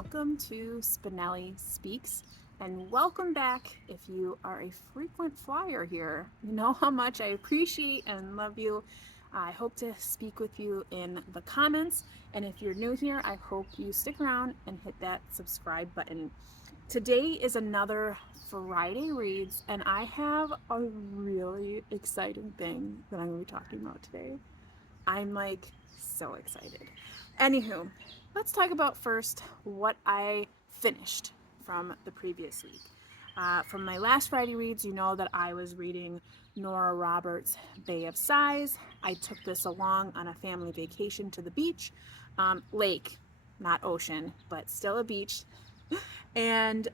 welcome to Spenelli Speaks, and welcome back if you are a frequent flyer here. You know how much I appreciate and love you. I hope to speak with you in the comments, and if you're new here, I hope you stick around and hit that subscribe button. Today is another Friday Reads, and I have a really exciting thing that I'm going to be talking about today. I'm like so excited. Anywho, let's talk about first what I finished from the previous week. From my last Friday Reads, you know that I was reading Nora Roberts' Bay of Sighs. I took this along on a family vacation to the beach, lake, not ocean, but still a beach, and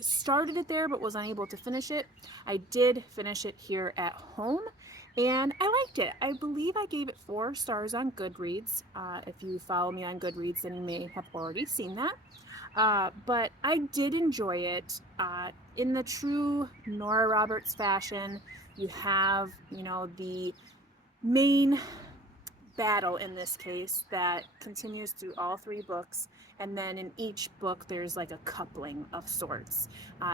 started it there but was unable to finish it. I did finish it here at home and I liked it. I believe I gave it 4 stars on Goodreads. If you follow me on Goodreads, then you may have already seen that. But I did enjoy it. In the true Nora Roberts fashion, you have, the main battle in this case that continues through all 3 books, and then in each book there's like a coupling of sorts,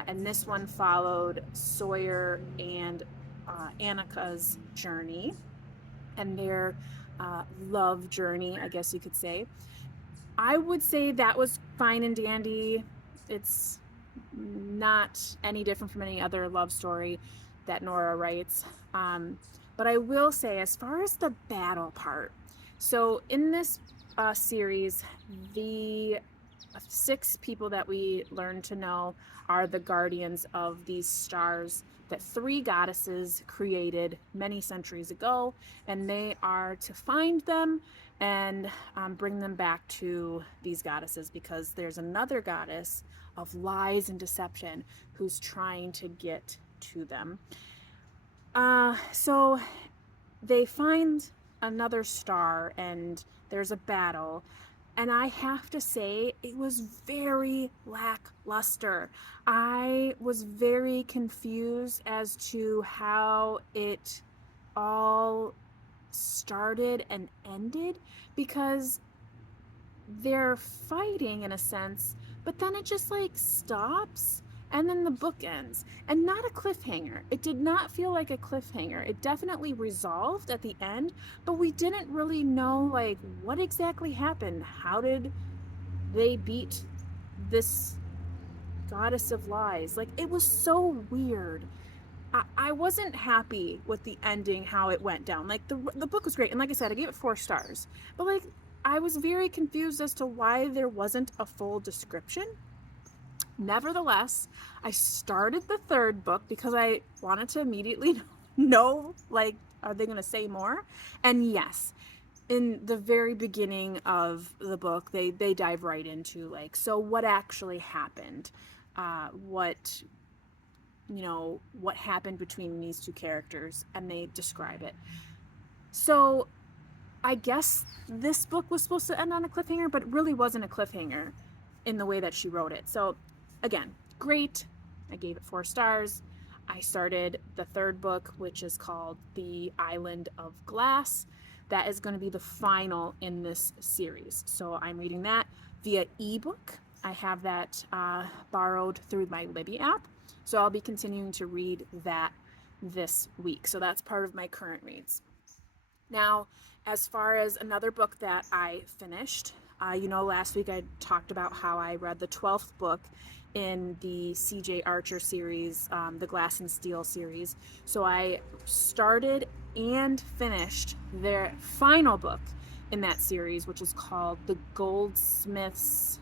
and this one followed Sawyer and Annika's journey and their love journey, I guess you could say. I would say that was fine and dandy. It's not any different from any other love story that Nora writes. But I will say, as far as the battle part, so in this series, the 6 people that we learn to know are the guardians of these stars that 3 goddesses created many centuries ago, and they are to find them and bring them back to these goddesses, because there's another goddess of lies and deception who's trying to get to them. So they find another star and there's a battle, and I have to say it was very lackluster. I was very confused as to how it all started and ended, because they're fighting in a sense, but then it just like stops and then the book ends, and not a cliffhanger. It did not feel like a cliffhanger. It definitely resolved at the end, but we didn't really know like what exactly happened. How did they beat this goddess of lies? Like, it was so weird. I wasn't happy with the ending, how it went down. Like, the book was great, and like I said, I gave it 4 stars, but like I was very confused as to why there wasn't a full description. Nevertheless, I started the 3rd book because I wanted to immediately know, like, are they going to say more? And yes, in the very beginning of the book, they dive right into, like, so what actually happened? What happened between these 2 characters, and they describe it. So I guess this book was supposed to end on a cliffhanger, but it really wasn't a cliffhanger in the way that she wrote it. So again, great. I gave it 4 stars. I started the 3rd book, which is called The Island of Glass. That is going to be the final in this series. So I'm reading that via ebook. I have that borrowed through my Libby app. So I'll be continuing to read that this week. So that's part of my current reads. Now, as far as another book that I finished, last week I talked about how I read the 12th book in the C.J. Archer series, the Glass and Steel series. So I started and finished their final book in that series, which is called The Goldsmith's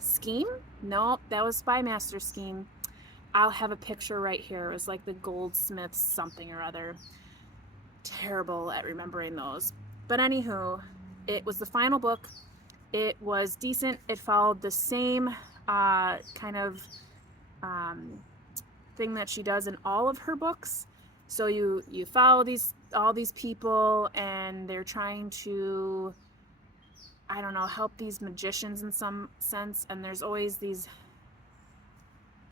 Scheme? No, that was Spymaster Scheme. I'll have a picture right here. It was like the Goldsmith something or other. Terrible at remembering those. But anywho, it was the final book. It was decent. It followed the same kind of thing that she does in all of her books. So you follow all these people, and they're trying to, I don't know, help these magicians in some sense, and there's always these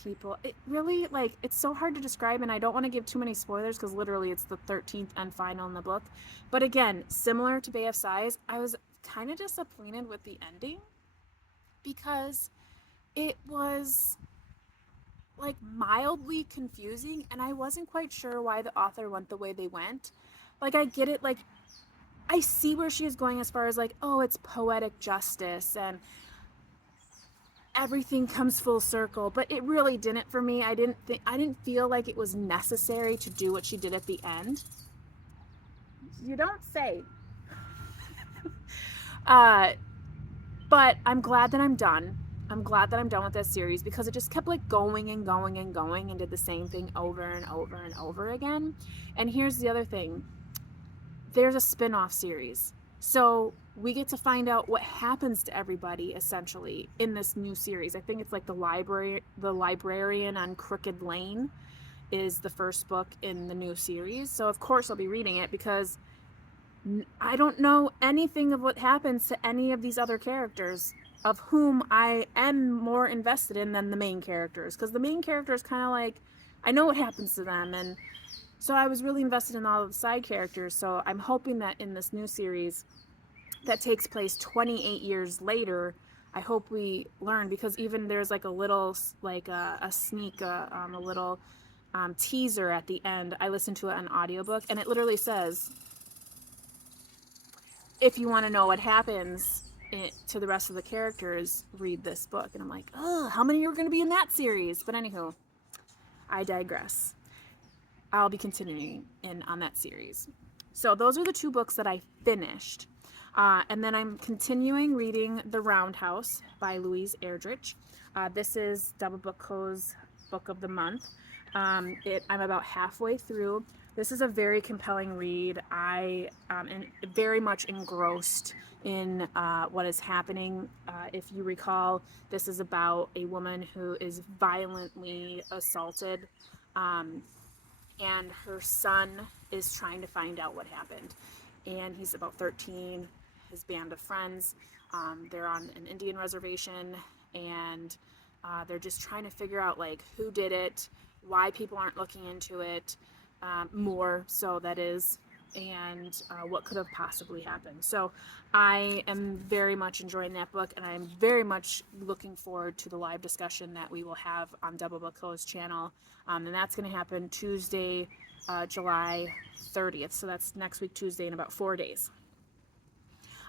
people. It really, like, it's so hard to describe, and I don't want to give too many spoilers because literally it's the 13th and final in the book. But again, similar to Bay of Sighs, I was kind of disappointed with the ending. because it was like mildly confusing, and I wasn't quite sure why the author went the way they went. Like, I get it, like, I see where she is going as far as like, oh, it's poetic justice and everything comes full circle, but it really didn't for me. I didn't feel like it was necessary to do what she did at the end. You don't say. But I'm glad that I'm done. I'm glad that I'm done with that series because it just kept like going and going and going and did the same thing over and over and over again. And here's the other thing. There's a spin-off series. So we get to find out what happens to everybody essentially in this new series. I think it's like the Librarian on Crooked Lane is the first book in the new series. So of course I'll be reading it because I don't know anything of what happens to any of these other characters, of whom I am more invested in than the main characters. Because the main characters kind of like, I know what happens to them, and so I was really invested in all of the side characters. So I'm hoping that in this new series that takes place 28 years later, I hope we learn, because even there's like a little, like a sneak, a little teaser at the end. I listened to it on audiobook, and it literally says, if you want to know what happens to the rest of the characters, read this book. And I'm like, oh, how many are going to be in that series? But anywho, I digress. I'll be continuing on that series. So those are the two books that I finished. And then I'm continuing reading The Roundhouse by Louise Erdrich. This is Double Book Co's Book of the Month. I'm about halfway through. This is a very compelling read. I am very much engrossed in what is happening. If you recall, this is about a woman who is violently assaulted, and her son is trying to find out what happened. And he's about 13, his band of friends, they're on an Indian reservation, and they're just trying to figure out like who did it, why people aren't looking into it, more so that is, and what could have possibly happened. So I am very much enjoying that book, and I'm very much looking forward to the live discussion that we will have on Double Book Co's channel, and that's going to happen Tuesday, July 30th, so that's next week Tuesday in about 4 days.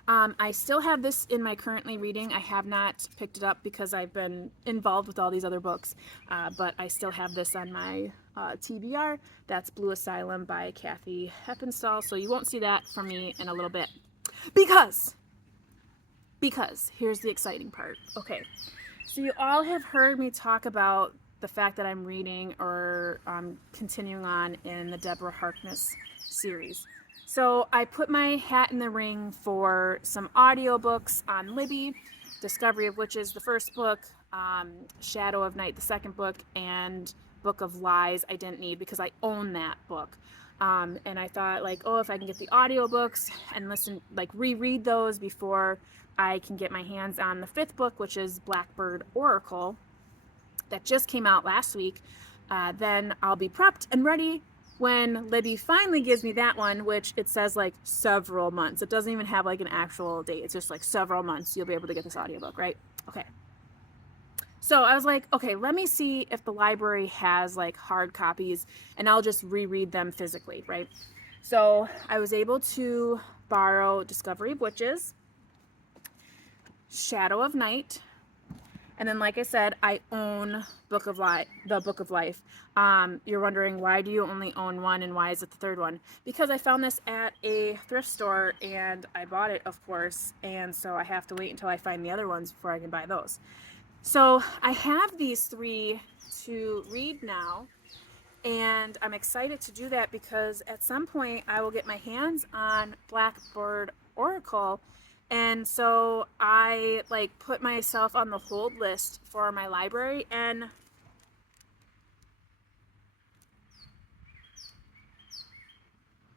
I still have this in my currently reading. I have not picked it up because I've been involved with all these other books, but I still have this on my TBR. That's Blue Asylum by Kathy Hepinstall, so you won't see that from me in a little bit. Because here's the exciting part. Okay, so you all have heard me talk about the fact that I'm reading or continuing on in the Deborah Harkness series. So I put my hat in the ring for some audiobooks on Libby, Discovery of Witches, the first book, Shadow of Night, the second book, and Book of Lies I didn't need because I own that book. And I thought like, oh, if I can get the audiobooks and listen, like reread those before I can get my hands on the fifth book, which is Blackbird Oracle, that just came out last week, then I'll be prepped and ready when Libby finally gives me that one, which it says like several months. It doesn't even have like an actual date. It's just like several months you'll be able to get this audiobook, right? Okay. So I was like, okay, let me see if the library has like hard copies and I'll just reread them physically, right? So I was able to borrow Discovery of Witches, Shadow of Night, and then, like I said, I own the Book of Life. You're wondering, why do you only own one and why is it the third one? Because I found this at a thrift store and I bought it, of course, and so I have to wait until I find the other ones before I can buy those. So I have these three to read now, and I'm excited to do that because at some point I will get my hands on Blackbird Oracle. And so I like put myself on the hold list for my library, and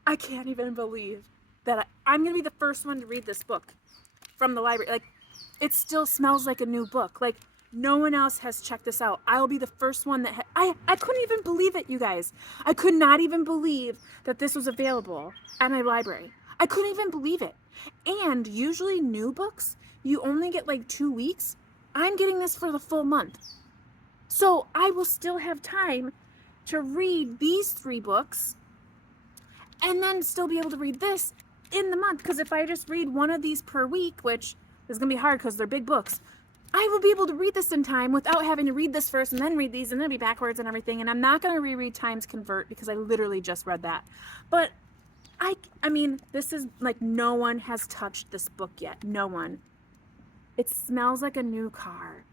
I can't even believe that I'm going to be the first one to read this book from the library. Like, it still smells like a new book. Like, no one else has checked this out. I'll be the first one that I couldn't even believe it, you guys. I could not even believe that this was available at my library. I couldn't even believe it. And usually new books, you only get like 2 weeks. I'm getting this for the full month. So I will still have time to read these 3 books and then still be able to read this in the month. Because if I just read one of these per week, which is going to be hard because they're big books, I will be able to read this in time without having to read this first and then read these and then be backwards and everything. And I'm not going to reread Times Convert because I literally just read that. But I mean, this is like, no one has touched this book yet. No one. It smells like a new car.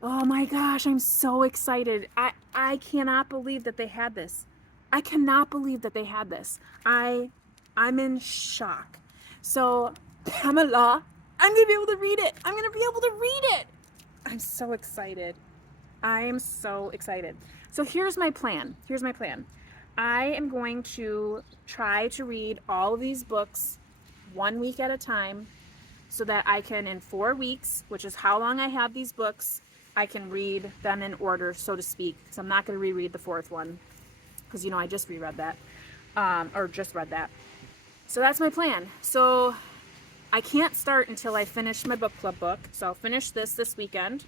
Oh my gosh, I'm so excited. I cannot believe that they had this. I cannot believe that they had this. I'm in shock. So, Pamela, I'm going to be able to read it. I'm going to be able to read it. I'm so excited. I am so excited. So here's my plan. I am going to try to read all of these books 1 week at a time so that I can, in 4 weeks, which is how long I have these books, I can read them in order, so to speak. So I'm not going to reread the 4th one because, you know, I just reread that, or just read that. So that's my plan. So I can't start until I finish my book club book. So I'll finish this weekend,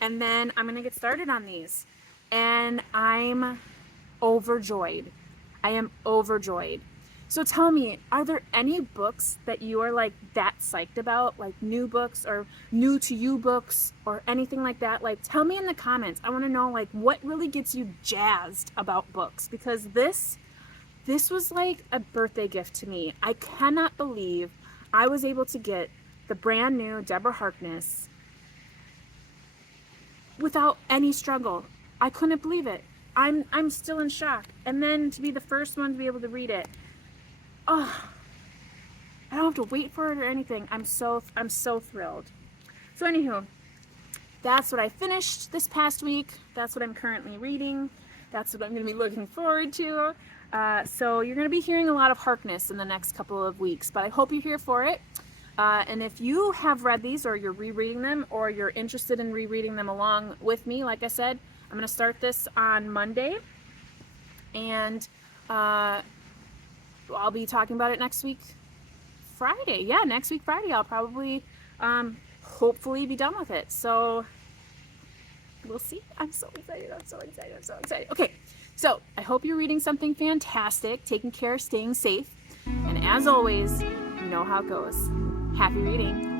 and then I'm going to get started on these. And I'm overjoyed. I am overjoyed. So tell me, are there any books that you are like that psyched about, like new books or new to you books or anything like that? Like, tell me in the comments. I want to know like what really gets you jazzed about books, because this was like a birthday gift to me. I cannot believe I was able to get the brand new Deborah Harkness without any struggle. I couldn't believe it. I'm still in shock. And then to be the first one to be able to read it. Oh, I don't have to wait for it or anything. I'm so thrilled. So anywho, that's what I finished this past week. That's what I'm currently reading. That's what I'm going to be looking forward to. So you're going to be hearing a lot of Harkness in the next couple of weeks, but I hope you're here for it. And if you have read these, or you're rereading them, or you're interested in rereading them along with me, like I said, I'm going to start this on Monday, and I'll be talking about it next week Friday. Yeah, next week Friday I'll probably hopefully be done with it. So we'll see. I'm so excited. Okay, so I hope you're reading something fantastic, taking care, staying safe, and as always, you know how it goes. Happy reading.